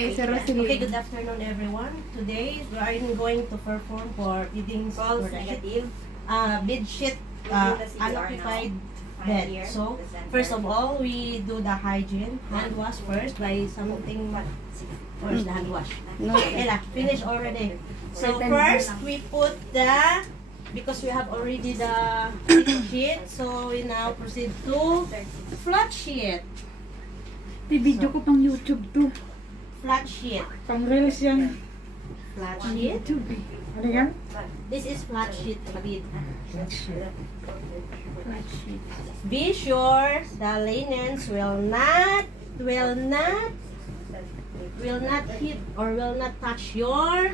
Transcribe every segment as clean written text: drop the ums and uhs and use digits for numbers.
kay Sir Roselyn. Okay, good afternoon everyone. Today, we are going to perform for feeding False for the negative. bed sheet unoccupied bed. So, first of all, we do the hygiene, hand wash first by something first, the hand wash. Okay, finish already. So, first, we put the, because we have already the sheet, so we now proceed to flat sheet. Video ko pang YouTube to. Flat sheet. Pang reels yan. Flat Pang sheet. YouTube eh. Ano yan? This is flat sheet, kapatid. Flat sheet. Be sure the linens will not hit or will not touch your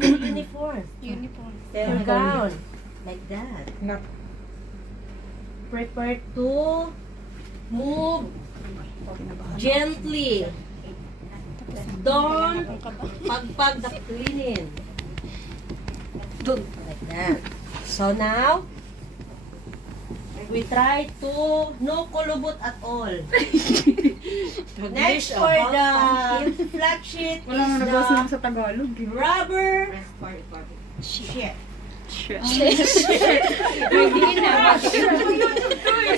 uniform. Your gown. Like that. Nak. Prepare to move gently. Don't pagpag the linen. Like that. So now, we try to no kulubot at all. Next for the flat sheet Wala mo is nabasa lang the sa Tagalog. eh. rubber sheet.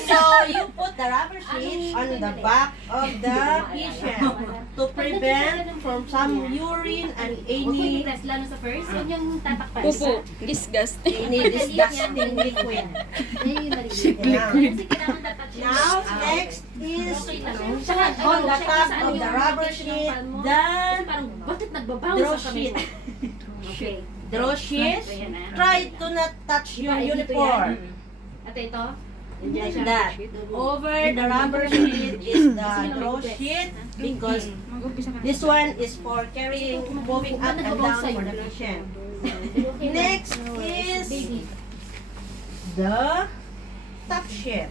So you put the rubber sheet on the back of the patient to prevent from some urine and any lalo sa first, yun yung tatakpan. Pupo, disgusting. disgusting liquid. Now, next is on the top of the rubber sheet, then Parang, bakit nagbabawas draw sa sheet. Okay. Draw sheet. Try to not touch your uniform. At ito? Like that. Over the rubber sheet is the draw sheet because this one is for carrying, moving up and down for the patient. Next is the top sheet.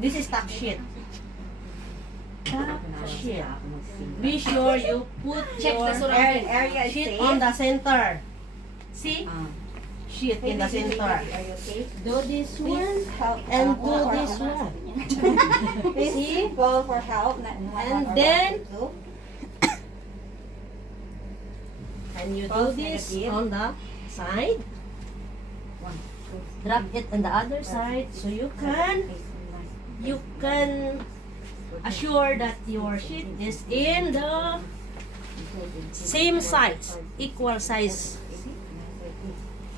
This is top sheet. Top sheet. Be sure you put your Area is sheet safe. on the center. See? Sheet in the center. Do this one and do this one. See? Call for help. And then and you do this on the side. Drop it on the other side so you can assure that your sheet is in the same size, equal size.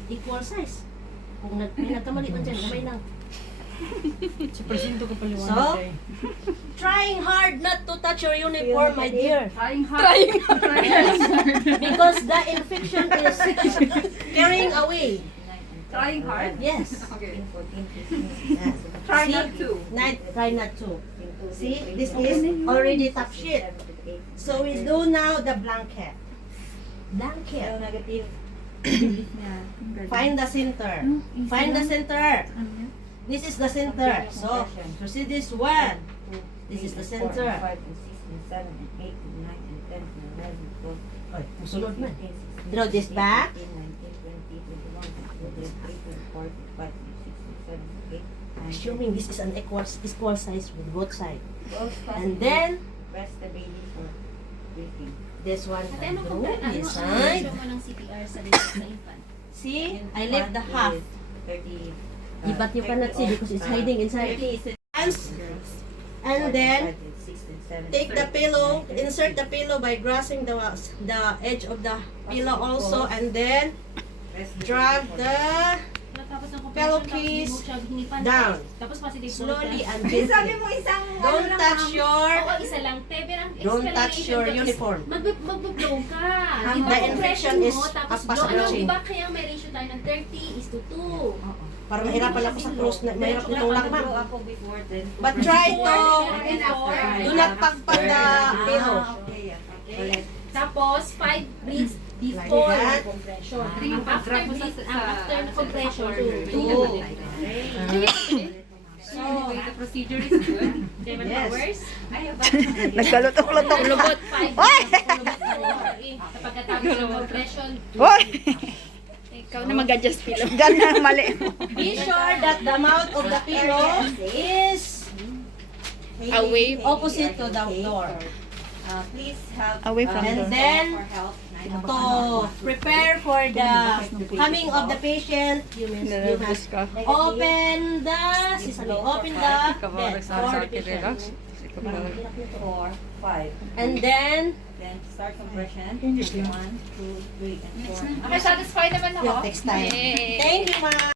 Equal size. Kung may nagkamali man dyan, kamay lang. Si Presinto ko paliwanag So, eh. trying hard not to touch your uniform, my dear. Trying hard. Because the infection is carrying away. Trying hard? Yes. Okay. Yes. Try See? not to. Try not to. See, this is already top sheet. So we do now the blanket. Blanket. Negative. Find the center. Find the center. This is the center. So see this one. This is the center. 5 and 6 and 7 and 8 and 9 and 10 and 11 and 12. Oy, musulod man. Draw this back. 18, 19, 20, 21, 22, 23, 24, 25, 26, 27, 28, 29, Assuming this is an equal size with both sides. Both And then rest the baby for breathing. this one. At ano Draw kung this ano side. mo ng CPR sa infant? See, I left the half. 30. But you cannot see because it's hiding inside. And then take the pillow, insert the pillow by grasping the edge of the pillow also, and then drag the Tapos ng pillowcase hinipan down. Tapos positive slowly and Sabi gently. mo isang Don't touch your Oo, isa lang. Te, pero ang Don't touch explanation your ko is uniform. Mag-blow ka. The Diba, infection compression is mo, tapos a blow. Ano, possibility. diba kaya may ratio tayo ng 30:2? Para mahirapan ako sa cross na mahirap nitong lakman. ako before then. But try to And after. do not pagpag the pillow. Okay. Tapos, 5 breaths before Like that. compression. After compression, 2. So, The procedure is good. 7 Yes. hours. Nagkalutok-lutok. Kulubot, 5. Pagkatapos ng compression, 2. Hoy! Ikaw na mag-adjust pillow. Diyan na mali. be sure that the mouth of the pillow is Away. Opposite to the door. Please help. Away from And door. then, for help. to prepare for the coming of the patient, you must open the sesame, open the bed for the patient. 4, 5. And then, Then start compression. English lang. 1, 2, 3, and 4. Okay, satisfied naman ako. yung text time. Yay. Thank you, ma'am.